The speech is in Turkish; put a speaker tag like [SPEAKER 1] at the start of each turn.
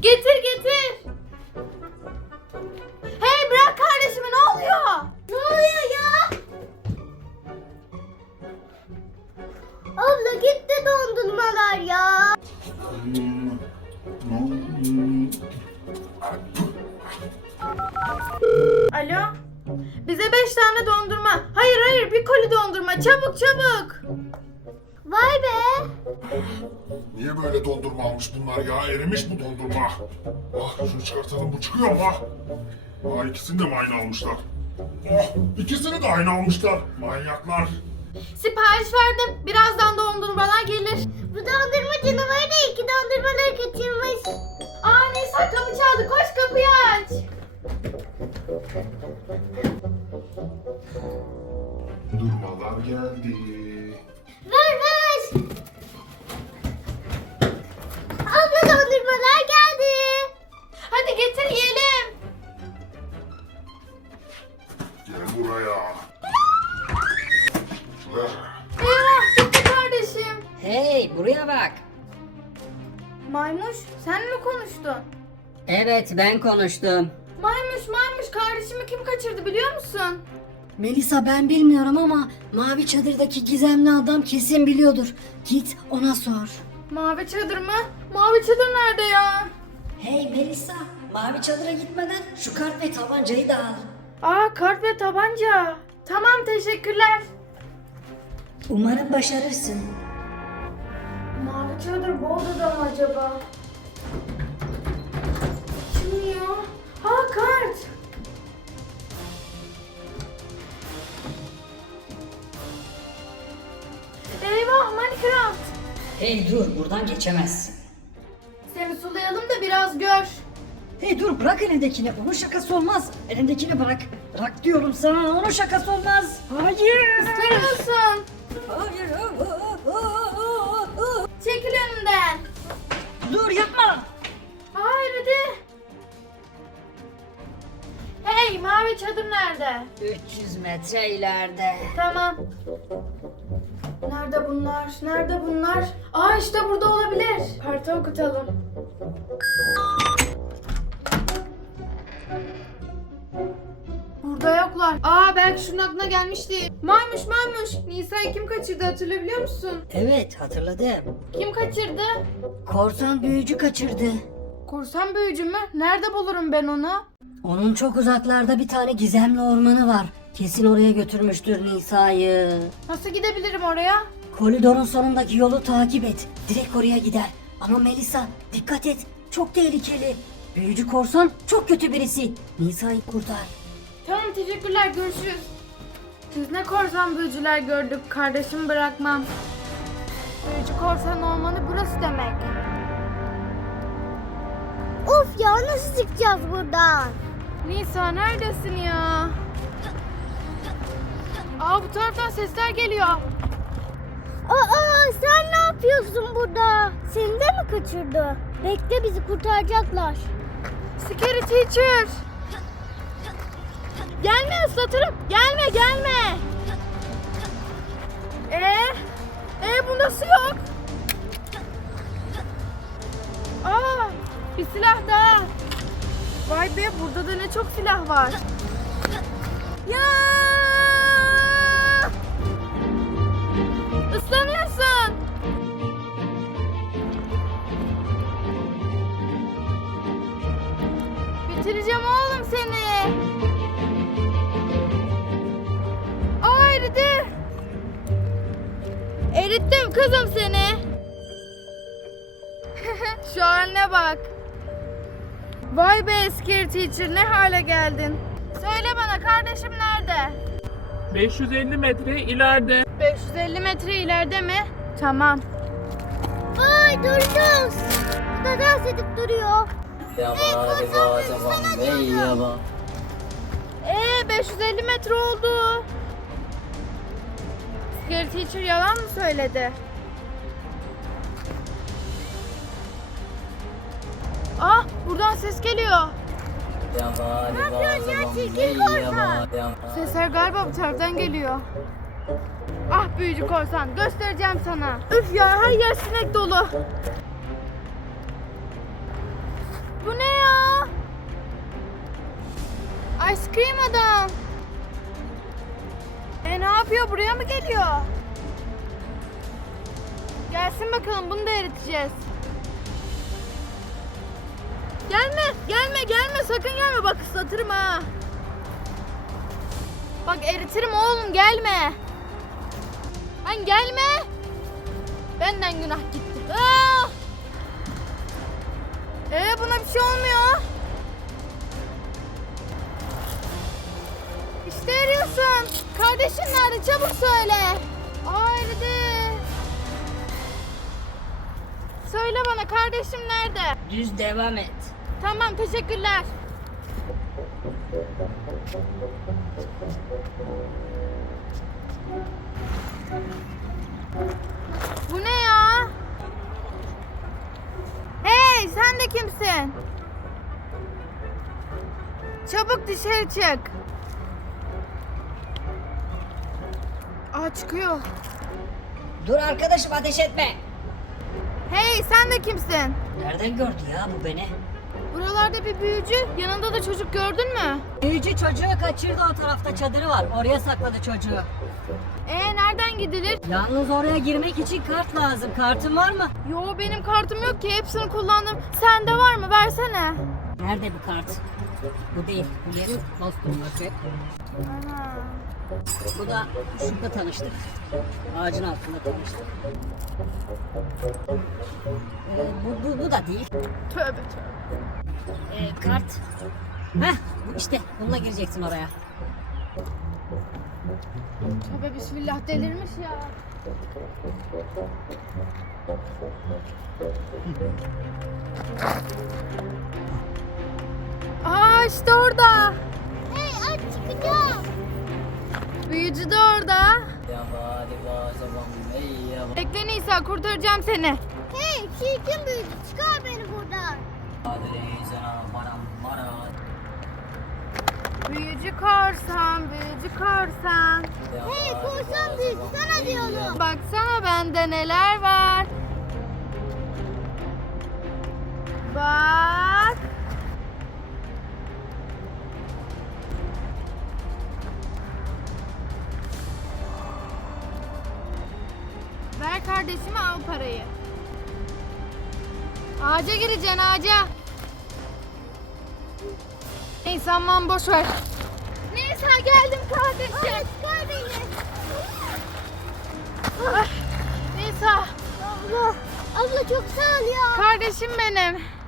[SPEAKER 1] Getir getir. Hey bırak kardeşimi, ne oluyor?
[SPEAKER 2] Ne oluyor ya? Abla gitti dondurmalar ya.
[SPEAKER 1] Alo? Bize 5 tane dondurma. Hayır bir koli dondurma. Çabuk çabuk.
[SPEAKER 2] Vay be.
[SPEAKER 3] Niye böyle dondurma almış bunlar ya? Erimiş bu dondurma. Ah şunu çıkartalım, bu çıkıyor ama. Ah ikisini de mi aynı almışlar? Oh ikisini de aynı almışlar. Manyaklar.
[SPEAKER 1] Sipariş verdim. Birazdan dondurmalar gelir.
[SPEAKER 2] Bu dondurma canavarı da iki dondurmaları kaçırmış.
[SPEAKER 1] Aa Nisa kapı çaldı. Koş kapıyı aç.
[SPEAKER 3] Dondurmalar geldi.
[SPEAKER 2] Ver ver. Abla dondurmalar geldi.
[SPEAKER 1] Hadi getir yiyelim.
[SPEAKER 3] Gel buraya. Ver.
[SPEAKER 1] Eyvah gitti kardeşim.
[SPEAKER 4] Hey buraya bak.
[SPEAKER 1] Maymuş sen mi konuştun?
[SPEAKER 4] Evet ben konuştum.
[SPEAKER 1] Maymuş kardeşimi kim kaçırdı biliyor musun?
[SPEAKER 4] Melisa ben bilmiyorum ama mavi çadırdaki gizemli adam kesin biliyordur. Git ona sor.
[SPEAKER 1] Mavi çadır mı? Mavi çadır nerede ya?
[SPEAKER 4] Hey Melisa mavi çadıra gitmeden şu kart ve tabancayı da al.
[SPEAKER 1] Aa kart ve tabanca. Tamam teşekkürler.
[SPEAKER 4] Umarım başarırsın.
[SPEAKER 1] Mavi çadır Bolu'da mı acaba? Kim ya? Ha kart. Eyvah Minecraft.
[SPEAKER 4] Hey dur buradan geçemezsin.
[SPEAKER 1] Seni sulayalım da biraz gör.
[SPEAKER 4] Hey dur bırak elindekini onun şakası olmaz. Elindekini bırak. Bırak diyorum sana onun şakası olmaz. Hayır.
[SPEAKER 1] İstemiyorsun.
[SPEAKER 4] Hayır.
[SPEAKER 1] Çekil önümden.
[SPEAKER 4] Dur yapma.
[SPEAKER 1] Hayır hadi. Hey mavi çadır nerede?
[SPEAKER 4] 300 metre ileride.
[SPEAKER 1] Tamam. Nerede bunlar? Nerede bunlar? Aa işte burada olabilir. Kartı okutalım. Burada yoklar. Aa belki şunun aklına gelmişti. Maymuş. Nisa'yı kim kaçırdı hatırlayabiliyor musun?
[SPEAKER 4] Evet hatırladım.
[SPEAKER 1] Kim kaçırdı?
[SPEAKER 4] Korsan büyücü kaçırdı.
[SPEAKER 1] Korsan büyücü mü? Nerede bulurum ben onu?
[SPEAKER 4] Onun çok uzaklarda bir tane gizemli ormanı var. Kesin oraya götürmüştür Nisa'yı.
[SPEAKER 1] Nasıl gidebilirim oraya?
[SPEAKER 4] Koridorun sonundaki yolu takip et. Direkt oraya gider. Ama Melisa dikkat et. Çok tehlikeli. Büyücü korsan çok kötü birisi. Nisa'yı kurtar.
[SPEAKER 1] Tamam teşekkürler görüşürüz. Biz ne korsan büyücüler gördük. Kardeşimi bırakmam. Büyücü korsan olmanı burası demek.
[SPEAKER 2] Of ya nasıl çıkacağız buradan?
[SPEAKER 1] Nisa neredesin ya? Aa bu taraftan sesler geliyor.
[SPEAKER 2] Aa sen ne yapıyorsun burada? Seni de mi kaçırdı? Bekle bizi kurtaracaklar.
[SPEAKER 1] Scary teacher. Gelme ıslatırım. Gelme. Bu nasıl yok? Aa bir silah daha. Vay be burada da ne çok silah var. Ya! Islanıyorsun. Bitireceğim oğlum seni. Aa eridi. Erittim kızım seni. Şu haline bak. Vay be Scary Teacher ne hale geldin. Söyle bana kardeşim nerede?
[SPEAKER 5] 550 metre ileride.
[SPEAKER 1] 550 metre ileride mi? Tamam.
[SPEAKER 2] Vay durduk. Bu da dans edip duruyor.
[SPEAKER 4] Yaba
[SPEAKER 1] 550 metre oldu. Scary Teacher yalan mı söyledi? Ah buradan ses geliyor.
[SPEAKER 2] Ne yapıyorsun ya çirkin korsan?
[SPEAKER 1] Sesler galiba bu taraftan geliyor. Ah büyücü korsan göstereceğim sana. Üf ya her yer sinek dolu. Ice cream adam. Ne yapıyor? Buraya mı geliyor? Gelsin bakalım, bunu da eriteceğiz. Gelme sakın gelme, bak ıslatırım ha. Bak eritirim oğlum, gelme. Lan gelme. Benden günah gitti. Buna bir şey olmuyor. İşte eriyorsun. Kardeşin nerede? Çabuk söyle. Eridi. Söyle bana, kardeşim nerede?
[SPEAKER 4] Düz devam et.
[SPEAKER 1] Tamam, teşekkürler. Bu ne ya? Hey, sen de kimsin? Çabuk dışarı çık. Çıkıyor.
[SPEAKER 4] Dur arkadaşım, ateş etme.
[SPEAKER 1] Hey, sen de kimsin?
[SPEAKER 4] Nereden gördü ya bu beni?
[SPEAKER 1] Buralarda bir büyücü, yanında da çocuk, gördün mü?
[SPEAKER 4] Büyücü çocuğu kaçırdı, o tarafta çadırı var. Oraya sakladı çocuğu.
[SPEAKER 1] Nereden gidilir?
[SPEAKER 4] Yalnız oraya girmek için kart lazım. Kartın var mı?
[SPEAKER 1] Yo, benim kartım yok ki, hepsini kullandım. Sende var mı? Versene.
[SPEAKER 4] Nerede bu kart? Bu değil. Bu yeri dostum bakıyor. Bu da şurada tanıştık. Ağacın altında tanıştık. Bu da değil.
[SPEAKER 1] Tövbe.
[SPEAKER 4] Kart. Heh, bu işte. Bununla gireceksin oraya.
[SPEAKER 1] Tövbe bismillah, delirmiş ya. İşte orada.
[SPEAKER 2] Hey aç çıkacağım.
[SPEAKER 1] Büyücü de orada. Bekle Nisa, kurtaracağım seni.
[SPEAKER 2] Hey çirkin büyücü çıkar beni buradan.
[SPEAKER 1] Büyücü korsan, büyücü korsan.
[SPEAKER 2] Hey korsan büyücü sana diyorum.
[SPEAKER 1] Baksana bende neler var. Bak. Ver kardeşime, al parayı. Ağaca gireceksin, ağaca. Neyse aman boş ver. Neyse geldim kardeşim.
[SPEAKER 2] Çıkar beni.
[SPEAKER 1] Neyse.
[SPEAKER 2] Abla çok sağ ol ya.
[SPEAKER 1] Kardeşim benim.